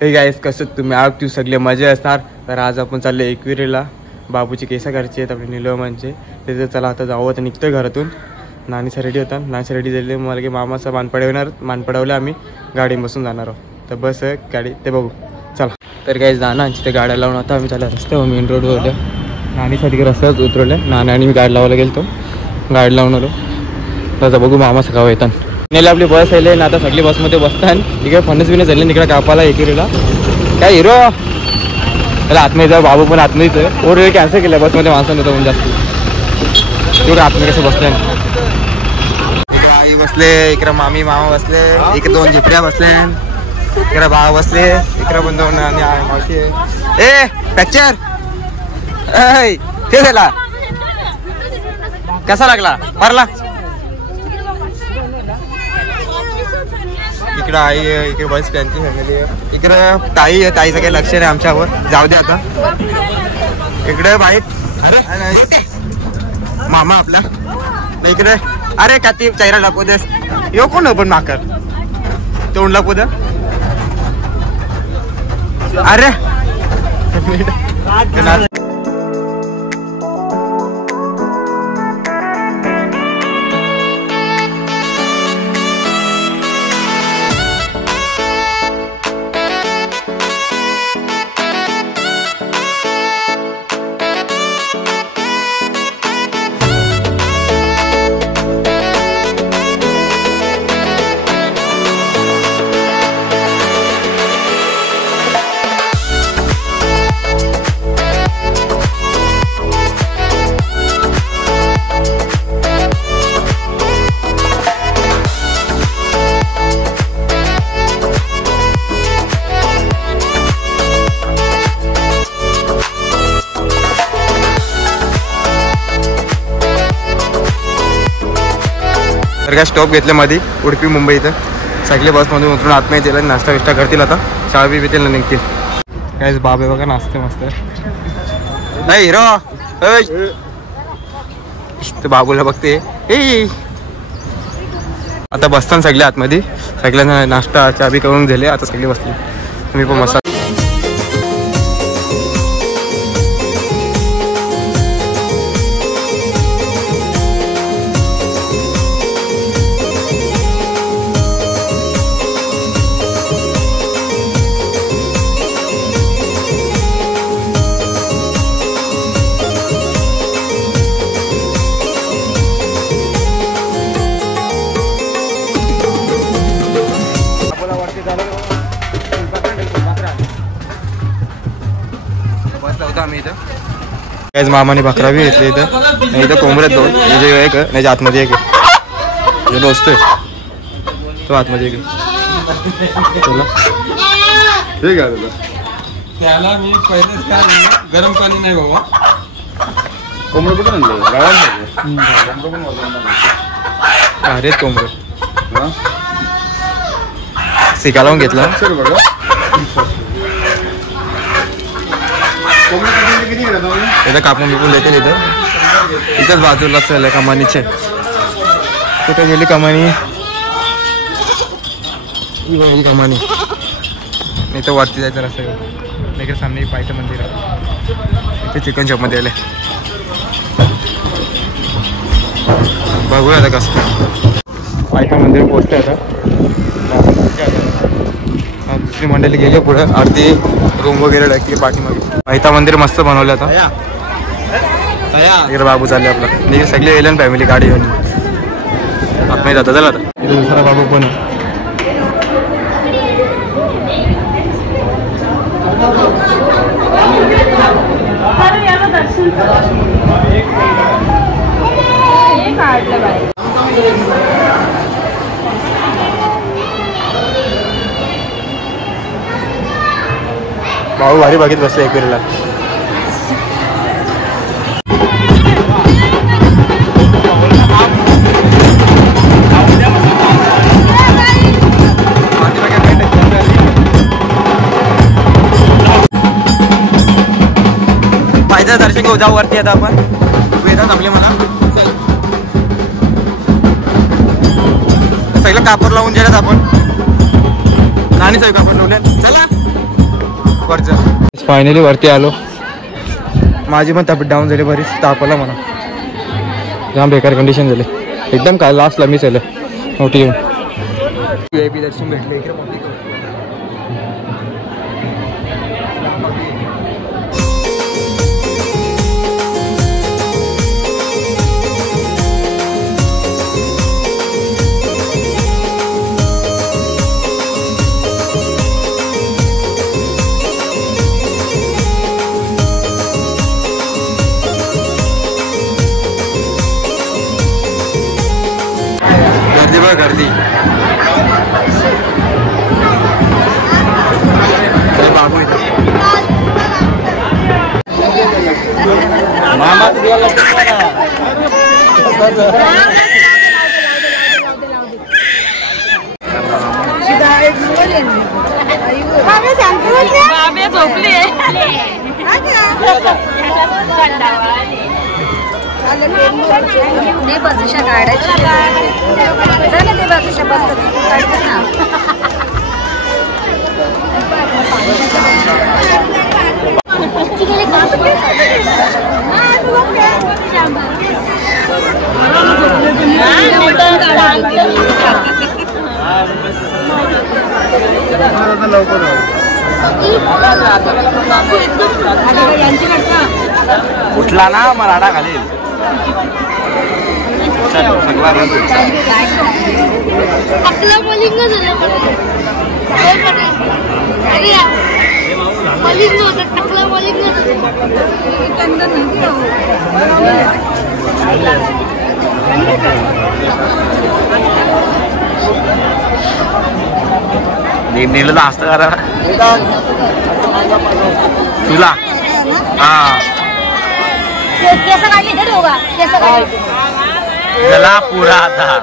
Hey guys, कसं तुम्ही आहात? सगळे मजा असणार. तर आज आपण चालले एकविरीला. बाबूची केसा घरचे आहेत आपले निलवमांचे. त्याचं चला आता जाऊ. आता निघतोय घरातून. नानीचा रेडी होता. नानीचा रेडी झाले मला की मामाचा मान पडवला. आम्ही गाडी बसून जाणार आहोत. तर बस गाडी ते बघू चला. तर गाईस नानांची ते गाड्या लावून आता आम्ही चालला रस्त्यावर मेन रोडवर. नानीसाठी रस्त्यावर उतरवलं. नाना आणि मी गाडी लावायला गेलो. गाडी लावून आलो. त्याचा बघू मामाचं गाव येतात. नेले आपली बस आले ना. आता सगळी बसमध्ये बसतात. इकडे फणस बिनस झाले तिकडे कापाला एकेरीला. काय हिरो त्याला आतमध्ये जा. बाबू पण आतमध्येच आहे. ओर कॅन्सल केलं बसमध्ये माणसं नव्हतं म्हणून जास्त. तेवढं आतमध्ये कसं बसले. आई बसले इकडे. मामी मामा बसले. इकडे 2 झिपड्या बसले. इकडे भाव बसले. इकडे पण 2 आणि मावशी आहे. ए फ्रॅक्चर ते झाला कसा लागला मारला. इकडं आई आहे. इकडे बस त्यांची फॅमिली आहे. इकडं ताई आहे. ताईचं काही लक्ष नाही आमच्यावर. जाऊ दे आता. इकडे बाईक मामा आपला. इकडे अरे का ती चेहरा दाखवू देस. यो कोण पण माकर तोंड दाखवू दे. अरे तर काय स्टॉप घेतले मध्ये उडपी मुंबई. इथं सगळे बसमधून उतरून आतमध्ये येतील. नाश्ता विष्टा करतील. आता चहा बी पितील ना निघतील. काय बाबे बघा नाचते मस्त. नाही हिरो बाबूला बघते. आता बसताना सगळे आतमध्ये. सगळ्यांना नाश्ता चहा बी करून झाले. आता सगळे बसले. तुम्ही पण मस्त. काहीच मामाने बकरा बी घेतले. इथं इथं कोंबड्यात 2 म्हणजे एक नाही आतमध्ये एक बसतोय तो आतमध्ये एक. चला ठीक आहे. त्याला मी पहिलेच काय गरम पाणी नाही बाबा. कोंबडं कुठं अरे कोंबडं शिका लावून घेतला. इथं कापून बिपून देते. इथंच बाजूला चाललं कमानीचे. कुठे गेली कमानी. कमानी इथं वरती जायचं रस्ता. इकडे सामने पायथं मंदिर आहे. इथे चिकन शॉपमध्ये आले. बघूया आता कसं. पायथं मंदिर पोचते आता. दुसरी मंडळी गेली पुढं. अर्धी रूम वगैरे टाकली पाठीमागे. पायथा मंदिर मस्त बनवलं आता. इकडे बाबू चालले आपला. इकडे सगळे येईल फॅमिली गाडी घेऊन. आतमध्ये जाता चला. आता इथे दुसरा बाबू पण भाऊ भारी बघित बसले एकविरीला. पाहिजे दर्शन घेऊ जाऊ वरती आता आपण. वेदा थांबले मला सगळं कापूर लावून गेल्यात आपण. नाणी सगळं कापूर लावले. चला वरचं. फायनली वरती आलो. माझी पण तब्येत डाऊन झाली बरीच. तापला मला जाम बेकार कंडिशन झाले एकदम. काय लास्टला मिस आलं मोठी येऊन. VIP दर्शन भेटले इकडे मोठी. गर्दी बाबू मामा झोपली ते बाजूच्या काढायच्या झालं. ते बाजूच्या पद्धती काढते ना. उठला ना मराठा खाली. आपला मलिंग झालं मलिंग होतं. टाकला मलिंग नील जास्त करा तुला. हा केस काढली तरी होगा. केस काढली गला पुरा आता.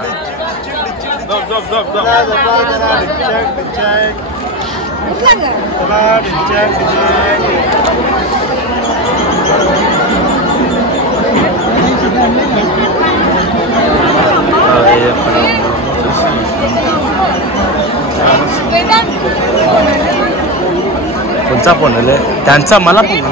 कोणचा फोन आले त्यांचा मला फोन.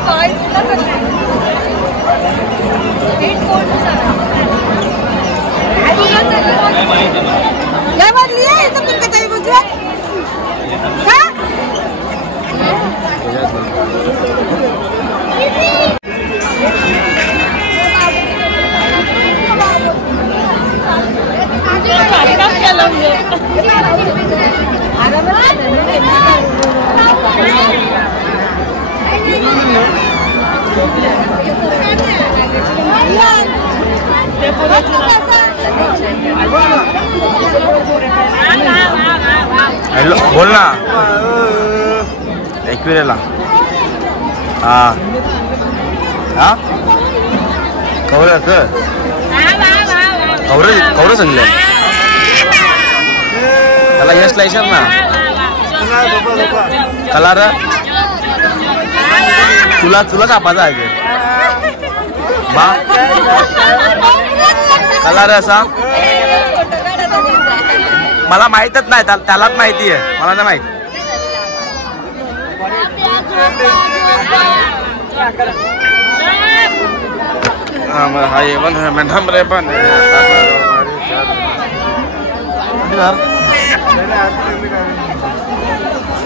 हॅलो बोल ना. एकविरेला हा हा कवरे कवरे सांगले त्याला यश लायशन ना. कलार तुला तुला कापायचा आहे बा. कलार असा मला माहीतच नाही. त्यालाच माहिती आहे मला नाही माहित. हा ये पण मॅडम रे पण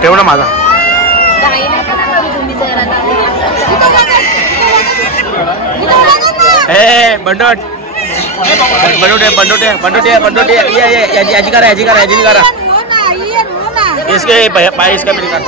तेवढा माझा. ए बंडोट बंडोटे बंडोटे बंडोटे बंडोटे याची करा याची करा याची करा. इसके पाय इसका भी निकाल.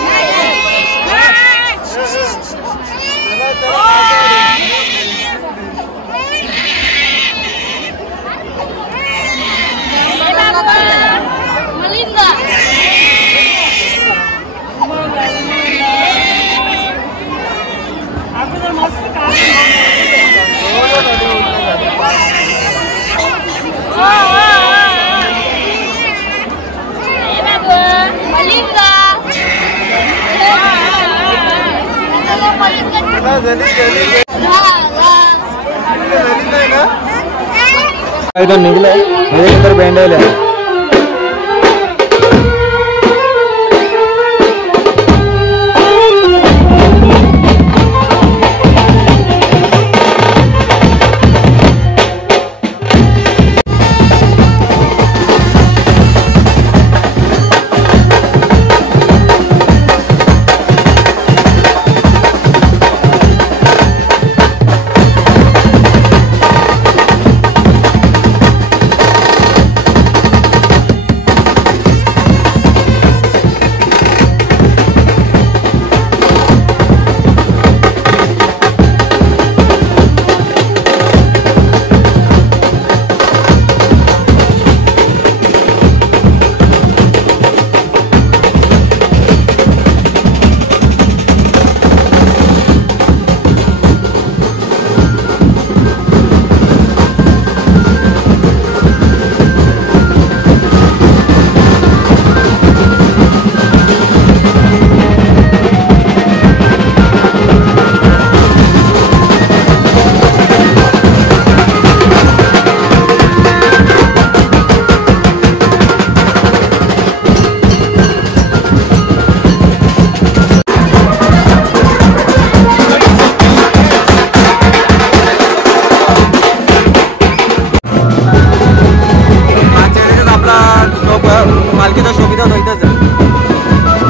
इथं निघलंय हे तर बेंडायला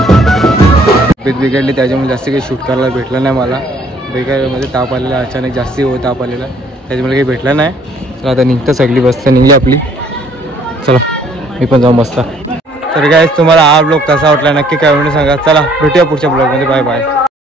तब्येत बिघडली त्याच्यामुळे जास्त काही शूट करायला भेटलं नाही मला. बेकारमध्ये ताप आलेला अचानक जास्ती ताप आलेला त्याच्यामुळे काही भेटलं नाही. तर आता निघतं सगळी बसता निघली आपली. चला मी पण जाऊ मस्त. तर काय तुम्हाला हा ब्लॉग कसा वाटला नक्की काय म्हणून सांगा. चला भेटूया पुढच्या ब्लॉगमध्ये. Bye bye.